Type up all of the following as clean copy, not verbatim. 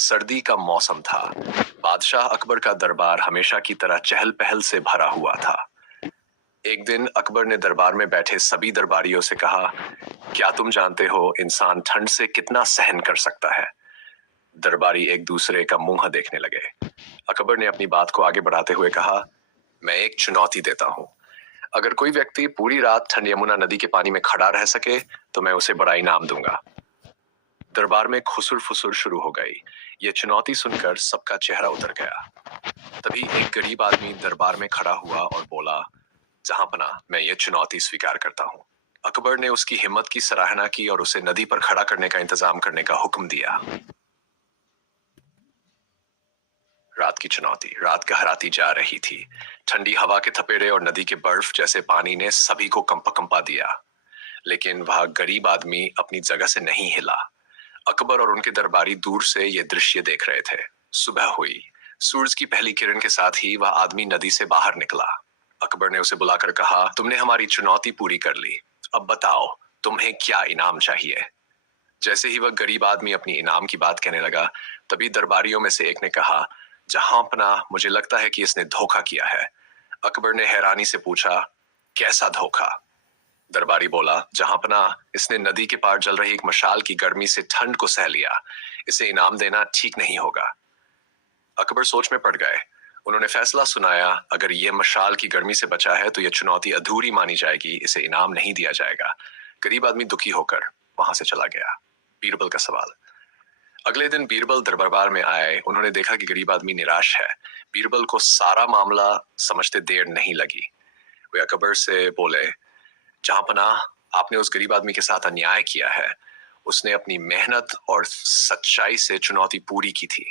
सर्दी का मौसम था। बादशाह अकबर का दरबार हमेशा की तरह चहल पहल से भरा हुआ था। एक दिन अकबर ने दरबार में बैठे सभी दरबारियों से कहा, क्या तुम जानते हो इंसान ठंड से कितना सहन कर सकता है? दरबारी एक दूसरे का मुंह देखने लगे। अकबर ने अपनी बात को आगे बढ़ाते हुए कहा, मैं एक चुनौती देता हूँ। अगर कोई व्यक्ति पूरी रात ठंड यमुना नदी के पानी में खड़ा रह सके तो मैं उसे बड़ा इनाम दूंगा। दरबार में खुसुर फुसुर शुरू हो गई। ये चुनौती सुनकर सबका चेहरा उतर गया। तभी एक गरीब आदमी दरबार में खड़ा हुआ और बोला, जहांपना, मैं ये चुनौती स्वीकार करता हूँ। अकबर ने उसकी हिम्मत की सराहना की और उसे नदी पर खड़ा करने का इंतजाम करने का हुक्म दिया। रात की चुनौती। रात गहराती जा रही थी। ठंडी हवा के थपेड़े और नदी के बर्फ जैसे पानी ने सभी को कंपा दिया, लेकिन वह गरीब आदमी अपनी जगह से नहीं हिला। अकबर और उनके दरबारी दूर से ये दृश्य देख रहे थे। सुबह हुई। सूरज की पहली किरण के साथ ही वह आदमी नदी से बाहर निकला। अकबर ने उसे बुलाकर कहा, तुमने हमारी चुनौती पूरी कर ली। अब बताओ, तुम्हें क्या इनाम चाहिए? जैसे ही वह गरीब आदमी अपनी इनाम की बात कहने लगा, तभी दरबारियों में से एक ने कहा, जहांपना, मुझे लगता है कि इसने धोखा किया है। अकबर ने हैरानी से पूछा, कैसा धोखा? दरबारी बोला, जहांपना, इसने नदी के पार जल रही एक मशाल की गर्मी से ठंड को सह लिया। इसे इनाम देना ठीक नहीं होगा। अकबर सोच में पड़ गए। उन्होंने फैसला सुनाया, अगर ये मशाल की गर्मी से बचा है तो यह चुनौती अधूरी मानी जाएगी, इसे इनाम नहीं दिया जाएगा। गरीब आदमी दुखी होकर वहां से चला गया। बीरबल का सवाल। अगले दिन बीरबल दरबार में आए। उन्होंने देखा कि गरीब आदमी निराश है। बीरबल को सारा मामला समझते देर नहीं लगी। वे अकबर से बोले, जहांपना, आपने उस गरीब आदमी के साथ अन्याय किया है। उसने अपनी मेहनत और सच्चाई से चुनौती पूरी की थी।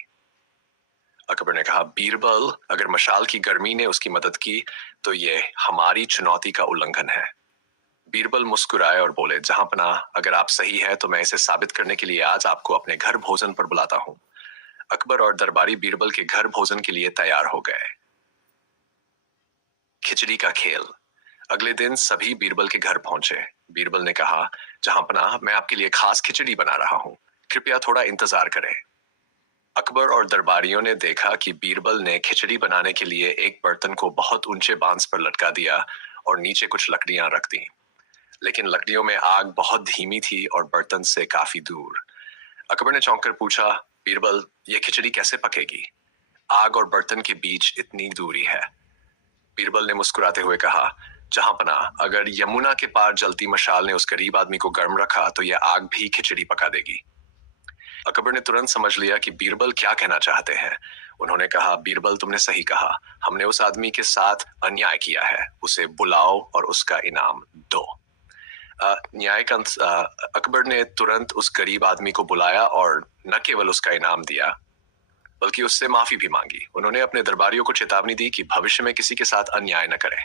अकबर ने कहा, बीरबल, अगर मशाल की गर्मी ने उसकी मदद की तो ये हमारी चुनौती का उल्लंघन है। बीरबल मुस्कुराए और बोले, जहांपना, अगर आप सही है तो मैं इसे साबित करने के लिए आज आपको अपने घर भोजन पर बुलाता हूँ। अकबर और दरबारी बीरबल के घर भोजन के लिए तैयार हो गए। खिचड़ी का खेल। अगले दिन सभी बीरबल के घर पहुंचे। बीरबल ने कहा, जहांपना, मैं आपके लिए खास खिचड़ी बना रहा हूँ, कृपया थोड़ा इंतजार करें। अकबर और दरबारियों ने देखा कि बीरबल ने खिचड़ी बनाने के लिए एक बर्तन को बहुत ऊंचे बांस पर लटका दिया और नीचे कुछ लकड़ियां रख दी, लेकिन लकड़ियों में आग बहुत धीमी थी और बर्तन से काफी दूर। अकबर ने चौंक कर पूछा, बीरबल, ये खिचड़ी कैसे पकेगी? आग और बर्तन के बीच इतनी दूरी है। बीरबल ने मुस्कुराते हुए कहा, जहांपना, अगर यमुना के पार जलती मशाल ने उस गरीब आदमी को गर्म रखा तो यह आग भी खिचड़ी पका देगी। अकबर ने तुरंत समझ लिया कि बीरबल क्या कहना चाहते हैं। उन्होंने कहा, बीरबल, तुमने सही कहा। हमने उस आदमी के साथ अन्याय किया है। उसे बुलाओ और उसका इनाम दो। अकबर ने तुरंत उस गरीब आदमी को बुलाया और न केवल उसका इनाम दिया बल्कि उससे माफी भी मांगी। उन्होंने अपने दरबारियों को चेतावनी दी कि भविष्य में किसी के साथ अन्याय न करें।